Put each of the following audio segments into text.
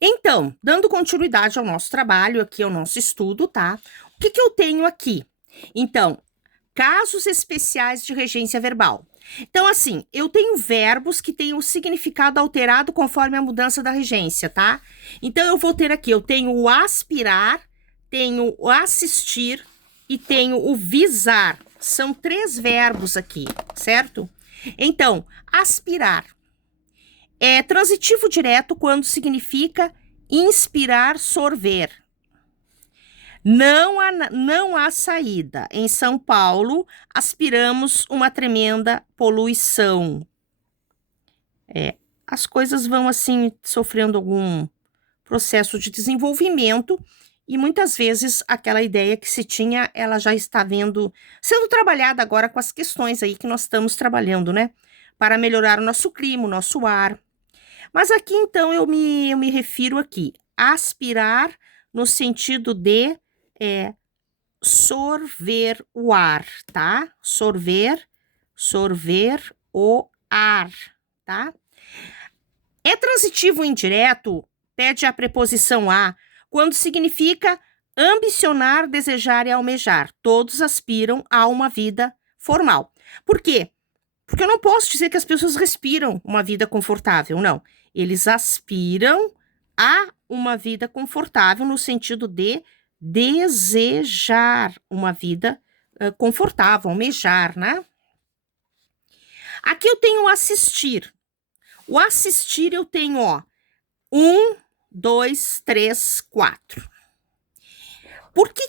Então, dando continuidade ao nosso trabalho, aqui ao nosso estudo, tá? O que que eu tenho aqui? Então, casos especiais de regência verbal. Então, assim, eu tenho verbos que têm o significado alterado conforme a mudança da regência, tá? Então, eu vou ter aqui, eu tenho o aspirar, tenho o assistir e tenho o visar. São 3 verbos aqui, certo? Então, aspirar é transitivo direto quando significa inspirar, sorver. Não há saída. Em São Paulo, aspiramos uma tremenda poluição. As coisas vão assim sofrendo algum processo de desenvolvimento e muitas vezes aquela ideia que se tinha, ela já está sendo trabalhada agora com as questões aí que nós estamos trabalhando, né? Para melhorar o nosso clima, o nosso ar. Mas aqui então eu me refiro aqui, aspirar no sentido de é, sorver o ar, tá? Sorver o ar, tá? É transitivo indireto, pede a preposição a, quando significa ambicionar, desejar e almejar. Todos aspiram a uma vida formal. Por quê? Porque eu não posso dizer que as pessoas respiram uma vida confortável, não. Eles aspiram a uma vida confortável no sentido de desejar uma vida confortável, almejar, né? Aqui eu tenho o assistir. O assistir eu tenho, ó, 1, 2, 3, 4. O que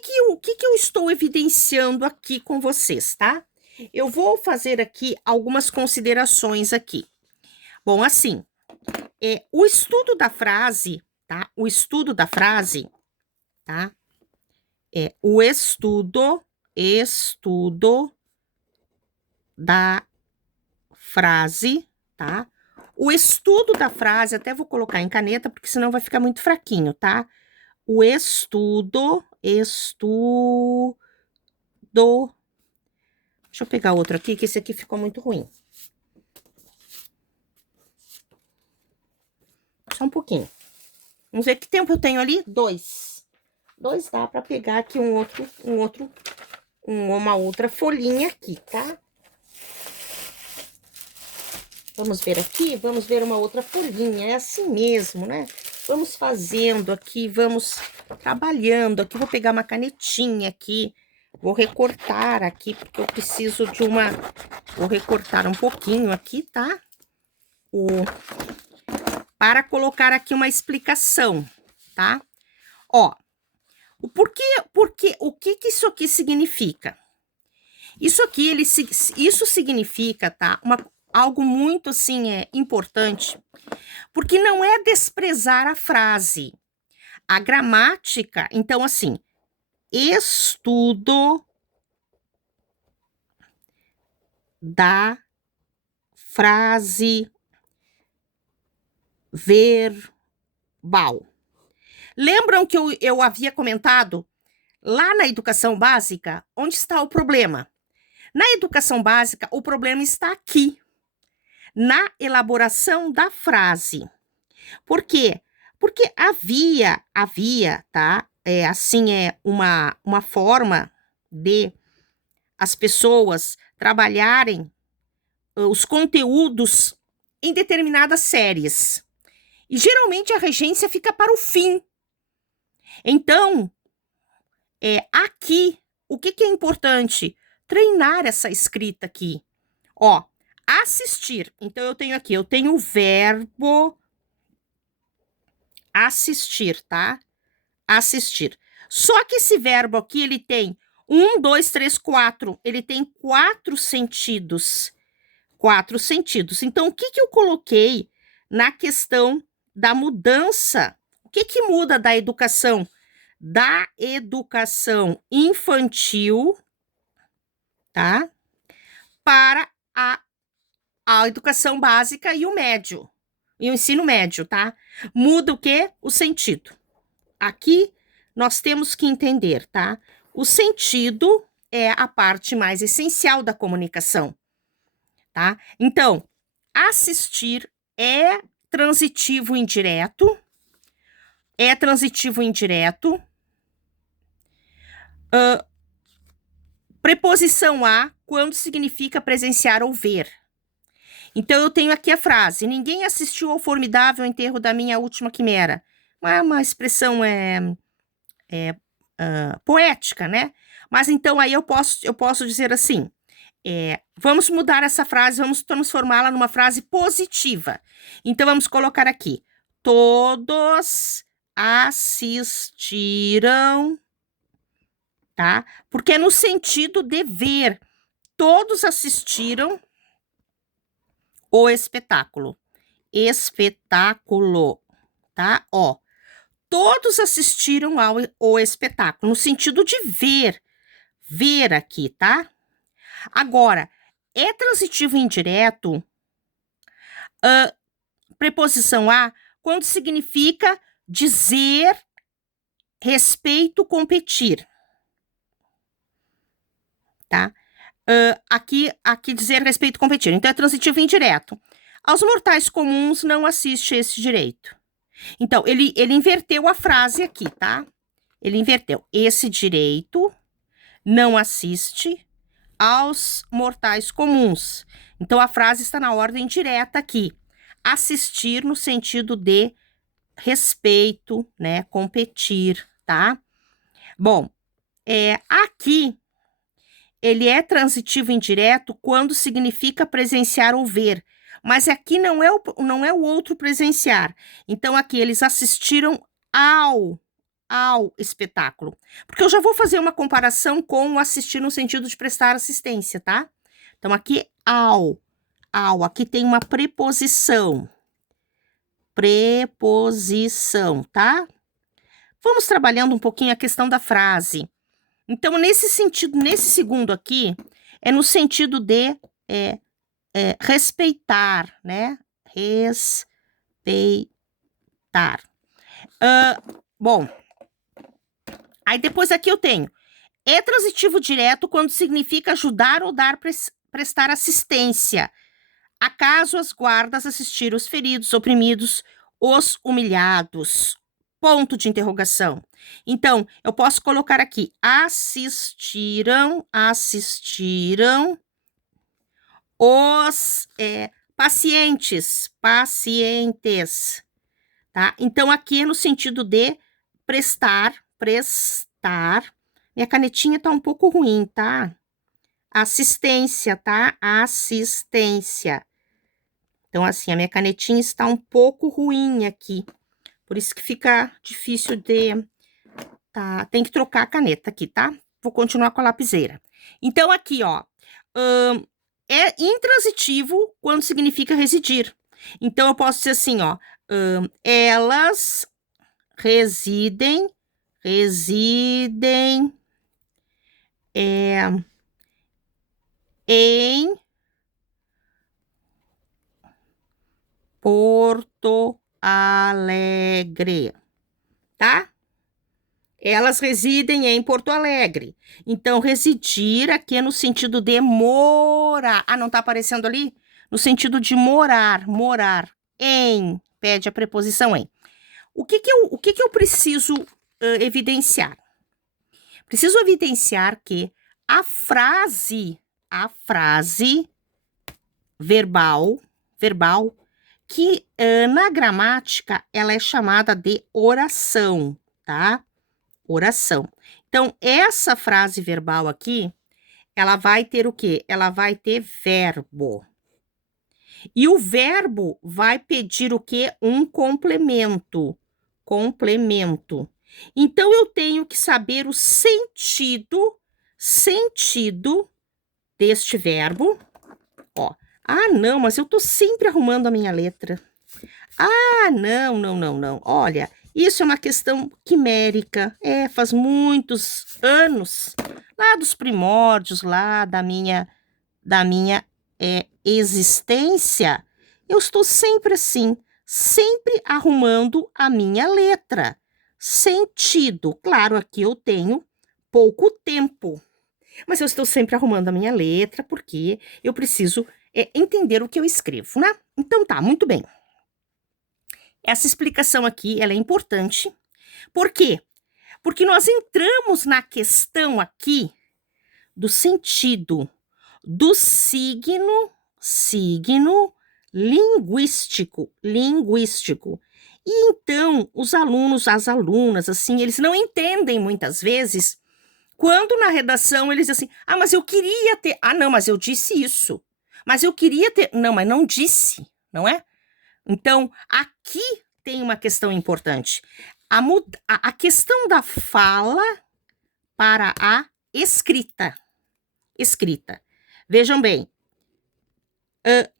que eu estou evidenciando aqui com vocês, tá? Eu vou fazer aqui algumas considerações aqui. Bom, assim, o estudo da frase, tá? O estudo da frase, tá? O estudo da frase, tá? O estudo da frase, até vou colocar em caneta, porque senão vai ficar muito fraquinho, tá? O estudo. Deixa eu pegar outro aqui, que esse aqui ficou muito ruim. Só um pouquinho. Vamos ver que tempo eu tenho ali? 2. 2 dá para pegar aqui uma outra folhinha aqui, tá? Vamos ver aqui, vamos ver uma outra folhinha. É assim mesmo, né? Vamos fazendo aqui, vamos trabalhando aqui. Vou pegar uma canetinha aqui. Vou recortar aqui, porque eu preciso de uma... Vou recortar um pouquinho aqui, tá? Para colocar aqui uma explicação, tá? Ó, o que isso aqui significa? Isso aqui, isso significa, tá? Algo muito, assim, importante, porque não é desprezar a frase. A gramática, então, assim, estudo da frase verbal. Lembram que eu havia comentado lá na educação básica? Onde está o problema? Na educação básica, o problema está aqui, na elaboração da frase. Por quê? Porque havia, tá? Uma forma de as pessoas trabalharem os conteúdos em determinadas séries. E geralmente a regência fica para o fim. Então, aqui, o que é importante? Treinar essa escrita aqui. Ó, assistir. Então, eu tenho o verbo assistir, tá? Assistir. Só que esse verbo aqui, ele tem 1, 2, 3, 4. Ele tem 4 sentidos. 4 sentidos. Então, o que eu coloquei na questão da mudança? O que muda da educação? Da educação infantil, tá? Para a educação básica e o médio. E o ensino médio, tá? Muda o quê? O sentido. Aqui nós temos que entender, tá? O sentido é a parte mais essencial da comunicação, tá? Então, assistir é transitivo indireto. É transitivo indireto. Preposição a, quando significa presenciar ou ver. Então, eu tenho aqui a frase: ninguém assistiu ao formidável enterro da minha última quimera. Uma expressão poética, né? Mas então aí eu posso dizer assim: vamos mudar essa frase, vamos transformá-la numa frase positiva. Então, vamos colocar aqui: todos assistiram, tá? Porque é no sentido de ver. Todos assistiram o espetáculo. Espetáculo, tá? Ó, todos assistiram ao espetáculo, no sentido de ver. Ver aqui, tá? Agora, é transitivo indireto, preposição a, quando significa dizer, respeito, competir. Tá? Aqui dizer respeito, competir. Então, é transitivo indireto. Aos mortais comuns não assiste esse direito. Então, ele inverteu a frase aqui, tá? Ele inverteu. Esse direito não assiste aos mortais comuns. Então, a frase está na ordem direta aqui. Assistir no sentido de respeito, né? Competir, tá? Bom, aqui ele é transitivo indireto quando significa presenciar ou ver. Mas aqui não é o outro presenciar. Então, aqui eles assistiram ao espetáculo. Porque eu já vou fazer uma comparação com o assistir no sentido de prestar assistência, tá? Então, aqui ao. Aqui tem uma preposição. Preposição, tá? Vamos trabalhando um pouquinho a questão da frase. Então, nesse sentido, nesse segundo aqui, é no sentido de respeitar, né? Respeitar. Bom, aí depois aqui eu tenho: é transitivo direto quando significa ajudar ou prestar assistência. Acaso as guardas assistir os feridos, oprimidos, os humilhados. Ponto de interrogação. Então, eu posso colocar aqui: assistiram os pacientes, tá? Então, aqui é no sentido de prestar. Minha canetinha tá um pouco ruim, tá? Assistência, tá? Assistência. Então, assim, a minha canetinha está um pouco ruim aqui. Por isso que fica difícil de... Tá? Tem que trocar a caneta aqui, tá? Vou continuar com a lapiseira. Então, aqui, ó. É intransitivo quando significa residir. Então, eu posso dizer assim, ó. Elas residem em Porto Alegre, tá? Elas residem em Porto Alegre. Então, residir aqui é no sentido de morar. Ah, não tá aparecendo ali? No sentido de morar. Em. Pede a preposição em. O que que eu preciso evidenciar? Preciso evidenciar que a frase verbal, que na gramática ela é chamada de oração, tá? Oração. Então, essa frase verbal aqui, ela vai ter o quê? Ela vai ter verbo. E o verbo vai pedir o quê? Um complemento. Então, eu tenho que saber o sentido deste verbo. Ó. Ah, não, mas eu tô sempre arrumando a minha letra. Ah, não. Olha, isso é uma questão quimérica. Faz muitos anos, lá dos primórdios, lá da minha existência, eu estou sempre assim, sempre arrumando a minha letra. Sentido. Claro, aqui eu tenho pouco tempo, mas eu estou sempre arrumando a minha letra porque eu preciso entender o que eu escrevo, né? Então tá, muito bem. essa explicação aqui, ela é importante. Por quê? Porque nós entramos na questão aqui do sentido do signo linguístico. E então, os alunos, as alunas, assim, eles não entendem muitas vezes quando na redação eles dizem assim, mas eu queria ter, não, mas eu disse isso, mas eu queria ter, não, mas não disse, não é? Então, aqui tem uma questão importante. A questão da fala para a escrita. Vejam bem,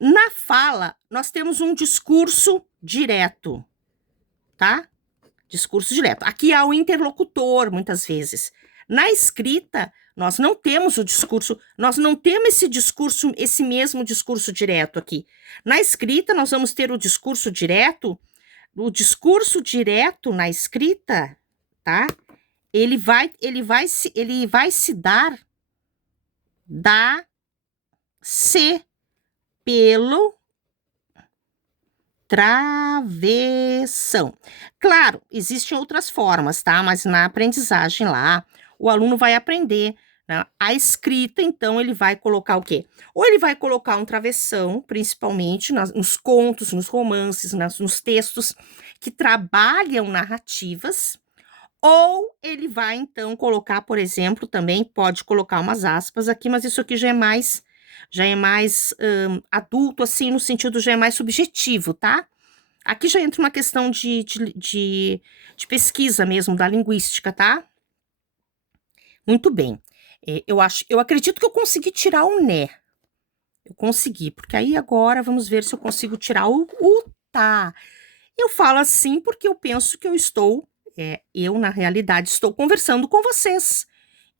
na fala, nós temos um discurso direto, tá? Discurso direto. Aqui há o interlocutor, muitas vezes. Na escrita, nós não temos o discurso, nós não temos esse discurso, esse mesmo discurso direto aqui. Na escrita, nós vamos ter o discurso direto na escrita, tá? Ele vai se dar-se pelo travessão. Claro, existem outras formas, tá? Mas na aprendizagem lá, o aluno vai aprender, né? A escrita, então, ele vai colocar o quê? Ou ele vai colocar um travessão, principalmente nos contos, nos romances, nos textos que trabalham narrativas, ou ele vai, então, colocar, por exemplo, também pode colocar umas aspas aqui, mas isso aqui já é mais adulto, assim, no sentido já é mais subjetivo, tá? Aqui já entra uma questão de pesquisa mesmo, da linguística, tá? Muito bem. Eu acredito que eu consegui tirar o né. Eu consegui, porque aí agora vamos ver se eu consigo tirar o tá. Eu falo assim porque eu penso que eu, na realidade, estou conversando com vocês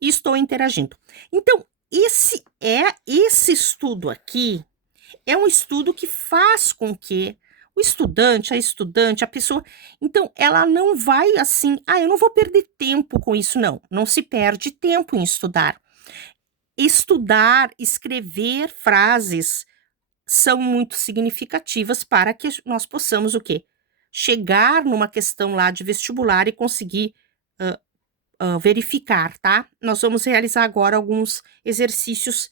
e estou interagindo. Então, esse estudo aqui é um estudo que faz com que o estudante, a estudante, a pessoa, então ela não vai assim, eu não vou perder tempo com isso, não se perde tempo em estudar. Estudar, escrever frases são muito significativas para que nós possamos o quê? Chegar numa questão lá de vestibular e conseguir verificar, tá? Nós vamos realizar agora alguns exercícios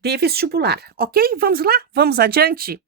de vestibular, ok? Vamos lá? Vamos adiante?